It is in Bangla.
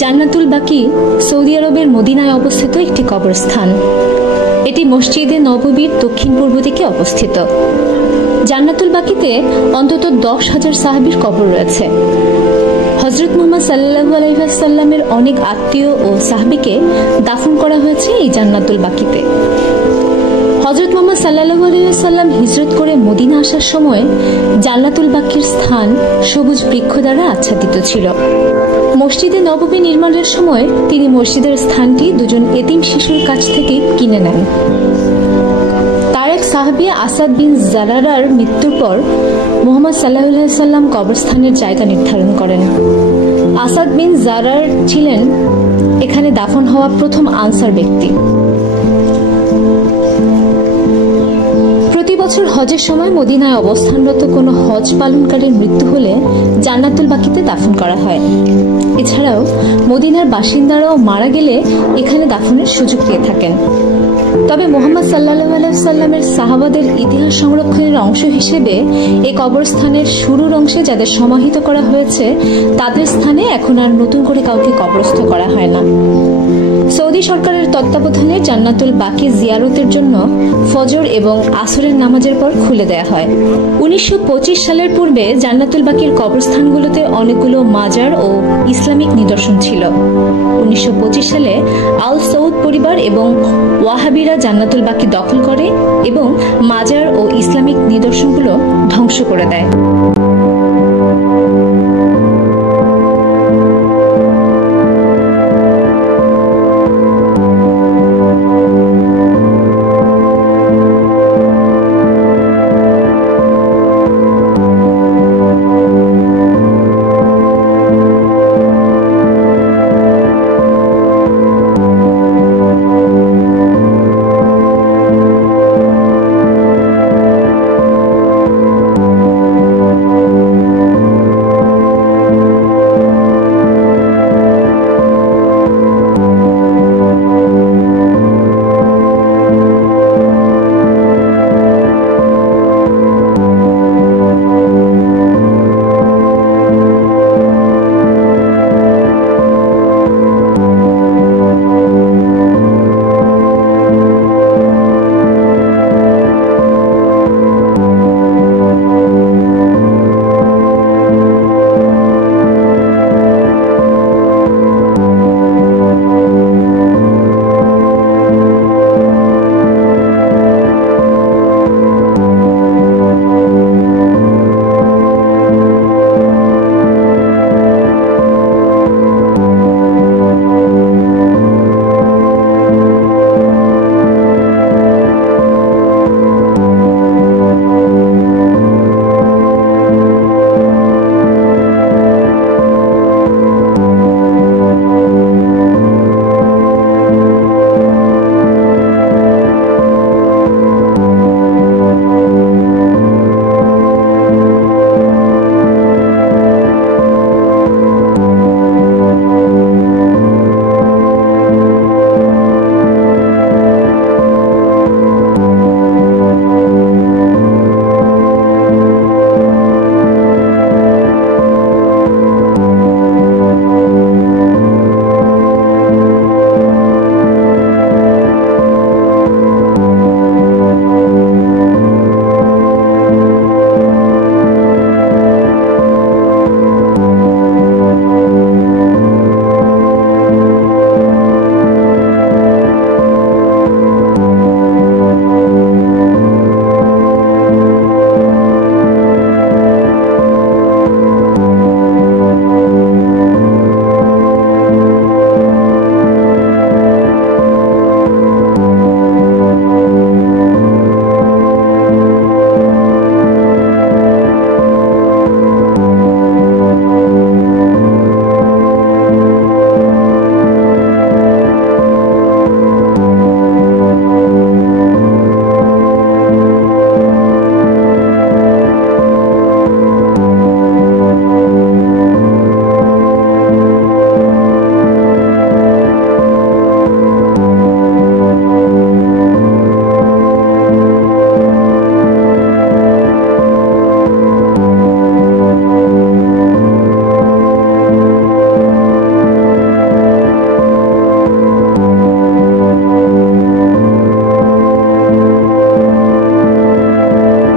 জান্নাতুল বাকি সৌদি আরবের মদিনায় অবস্থিত একটি কবরস্থান। এটি মসজিদে নববীর দক্ষিণ পূর্ব দিকে অবস্থিত। জান্নাতুল বাকিতে অন্তত 10,000 সাহাবীর কবর রয়েছে। হযরত মুহাম্মদ সাল্লাল্লাহু আলাইহি ওয়াসাল্লামের অনেক আত্মীয় ও সাহাবীকে দাফন করা হয়েছে এই জান্নাতুল বাকিতে। হযরত মুহাম্মদ সাল্লাল্লাহু আলাইহি ওয়াসাল্লাম হিজরত করে মদিনা আসার সময় জান্নাতুল বাকির স্থান সবুজ বৃক্ষ দ্বারা আচ্ছাদিত ছিল। মসজিদে নববী নির্মাণের সময় তিনি মসজিদের স্থানটি দুজন এতিম শিশুর কাছ থেকে কিনে নেন। তার এক সাহাবী আসাদ বিন জারারার মৃত্যুর পর মুহাম্মদ সাল্লাল্লাহু আলাইহি ওয়াসাল্লাম কবরস্থানের জায়গা নির্ধারণ করেন। আসাদ বিন জারার ছিলেন এখানে দাফন হওয়া প্রথম আনসার ব্যক্তি। প্রতি বছর হজের সময় মদিনায় অবস্থানরত কোনো হজ পালনকারীর মৃত্যু হলে জান্নাতুল বাকিতে দাফন করা হয়। এছাড়াও মদিনার বাসিন্দারাও মারা গেলে এখানে দাফনের সুযোগ পেয়ে থাকেন। তবে মুহাম্মদ সাল্লাল্লাহু আলাইহি ওয়াসাল্লামের সাহাবাদের ইতিহাস সংরক্ষণের অংশ হিসেবে এই কবরস্থানের শুরুর অংশে যাদের সমাহিত করা হয়েছে তাদের স্থানে এখন আর নতুন করে কাউকে কবরস্থ করা হয় না। সৌদি সরকারের তত্ত্বাবধানে জান্নাতুল বাকি জিয়ারতের জন্য ফজর এবং আসরের নামাজের পর খুলে দেয়া হয়। 1925 সালের পূর্বে জান্নাতুল বাকির কবরস্থানগুলোতে অনেকগুলো মাজার ও ইসলামিক নিদর্শন ছিল। 1925 সালে আল সৌদ পরিবার এবং ওয়াহাবিরা জান্নাতুল বাকি দখল করে এবং মাজার ও ইসলামিক নিদর্শনগুলো ধ্বংস করে দেয়।